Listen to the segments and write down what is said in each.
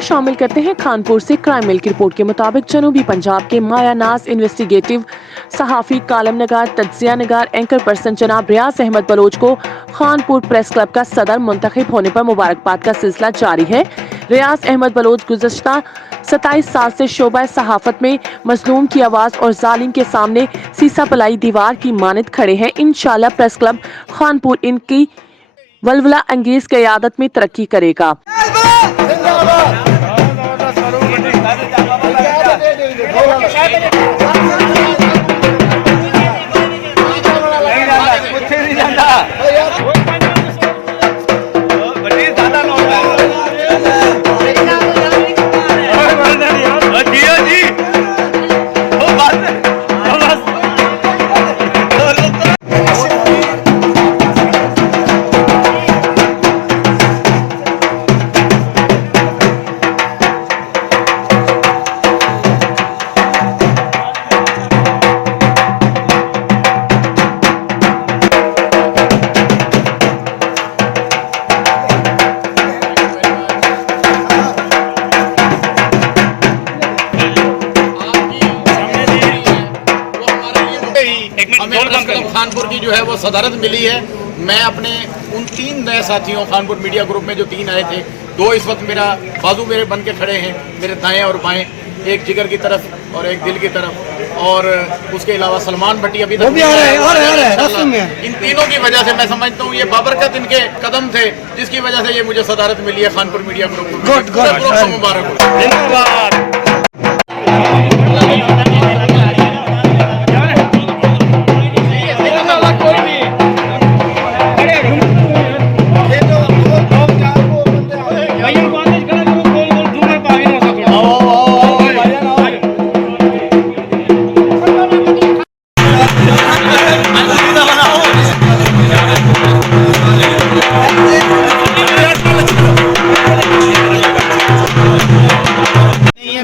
खबर शामिल करते हैं खानपुर से। क्राइम मिल की रिपोर्ट के मुताबिक जनूबी पंजाब के मायानाज इन्वेस्टिगेटिव सहाफी, कालम नगार, तज्जिया नगार, एंकर पर्सन जनाब रियाज अहमद बलोच को खानपुर प्रेस क्लब का सदर मुंतखब होने पर मुबारकबाद का सिलसिला जारी है। रियाज अहमद बलोच गुज़श्ता 27 साल से शोबा सहाफत में मजलूम की आवाज और जालिम के सामने सीसा पलाई दीवार की मानद खड़े हैं। इंशाल्लाह प्रेस क्लब खानपुर इनकी वलवला अंगेज क़यादत में तरक्की करेगा। हमें खानपुर की जो है वो सदारत मिली है। मैं अपने उन 3 नए साथियों खानपुर मीडिया ग्रुप में जो 3 आए थे, 2 इस वक्त मेरा बाजू मेरे बन के खड़े हैं, मेरे दाएं और बाएं, एक जिगर की तरफ और एक दिल की तरफ, और उसके अलावा सलमान भट्टी अभी तक इन तीनों की वजह से मैं समझता हूँ ये बाबरकत इनके कदम थे जिसकी वजह से ये मुझे सदारत मिली है खानपुर मीडिया ग्रुप को। मुबारक हो।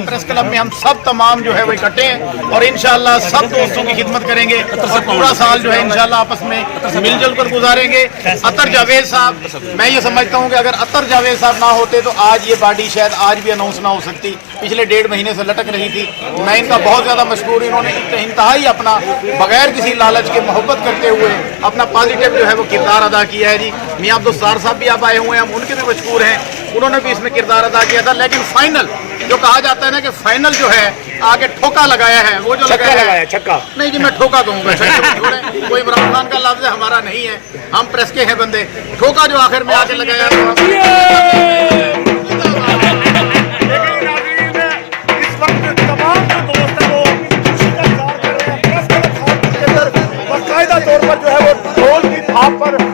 प्रेस क्लब में हम सब तमाम जो है वो इकट्ठे हैं और इंशाल्लाह सब दोस्तों की खिदमत करेंगे और पूरा साल जो है इंशाल्लाह आपस में मिलजुल कर गुजारेंगे। अतर जावेद साहब, मैं ये समझता हूँ कि अगर अतर जावेद साहब ना होते तो आज ये पार्टी शायद आज भी अनाउंस ना हो सकती। पिछले 1.5 महीने से लटक रही थी। मैं इनका बहुत ज़्यादा मशकूर, इन्होंने इंतहाई अपना बगैर किसी लालच के मोहब्बत करते हुए अपना पॉजिटिव जो है वो किरदार अदा किया है। जी मियां अब्दुल साहब भी आप आए हुए हैं, हम उनके भी मशकूर हैं, उन्होंने भी इसमें किरदार अदा किया था। लेकिन फाइनल जो कहा जाता है ना कि फाइनल जो है आगे ठोका लगाया है, वो जो लगाया है छक्का नहीं जी, मैं ठोका कहूँगा, कोई इमरान खान का लफ्ज़ हमारा नहीं है, हम प्रेस के हैं बंदे। ठोका जो आखिर में आके लगाया इस वक्त तमाम जो दोस्त हैं वो बाकायदा तौर पर जो है वो ढोल की थाप पर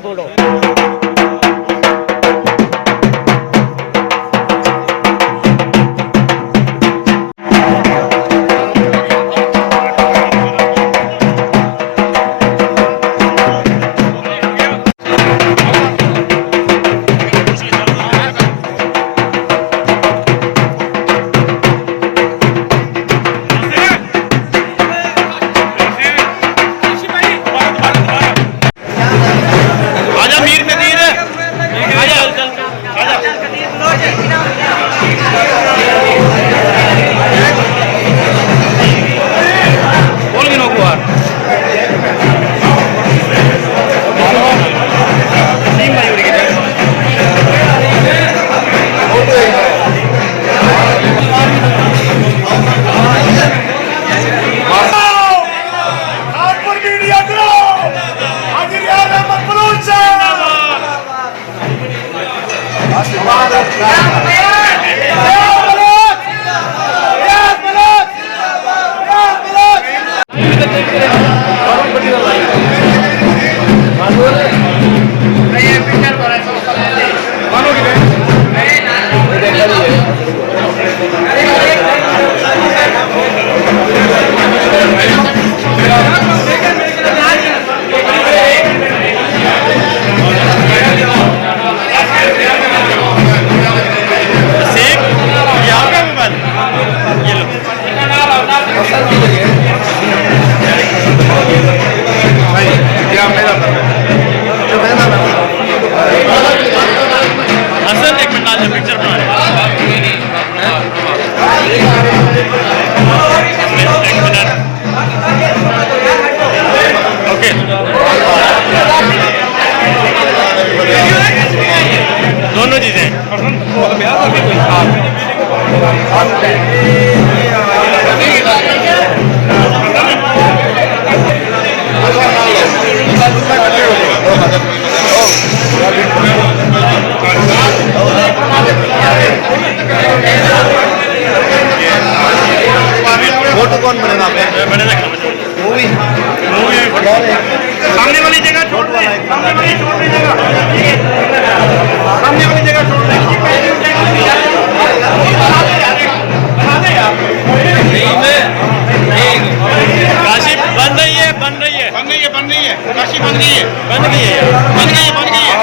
बोलो। मीर नदीर दोनों चीजें फोटो कौन बनेगा मूवी सामने वाली जगह छोड़ दे, सामने वाली छोड़ दे जगह, सामने वाली जगह छोड़ दे। काशी बन रही है, बन रही है, बन रही है, बन रही है, काशी बन रही है, बन गई है, बन गई है, बन गई है।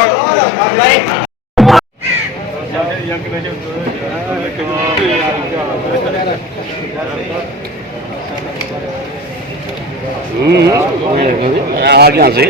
आगे से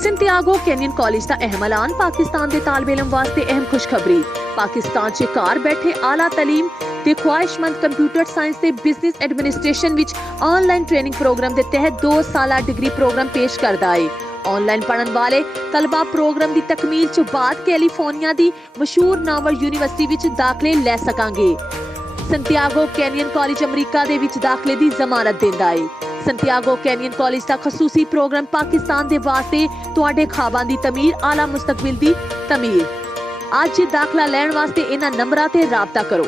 संतियागो कैनियन कॉलेज का अहम ऐलान। पाकिस्तान के तालिब इलम वास्ते अहम खुशखबरी। पाकिस्तान च घर बैठे आला तलीम ते ख्वाहिशमंद कंप्यूटर साइंस ते बिजनेस एडमिनिस्ट्रेशन विच ऑनलाइन ट्रेनिंग प्रोग्राम के तहत 2 साला डिग्री प्रोग्राम पेश करदा है। ऑनलाइन पढ़न वाले तलबा प्रोग्राम की तकमील च बाद कैलिफोर्निया की मशहूर नावल यूनिवर्सिटी विच दाखले ले सकांगे। संतियागो कैनियन कॉलेज अमरीका दे विच दाखले की जमानत देंदा है। संतियागो कैनियन कॉलेज का खसूसी प्रोग्राम पाकिस्तान दे वास्ते तुहाडे ख्वाबां दी तमीर, आला मुस्तकबिल दी तमीर। आज दाखला लैण वास्ते इन्हां नंबरां ते राबता करो।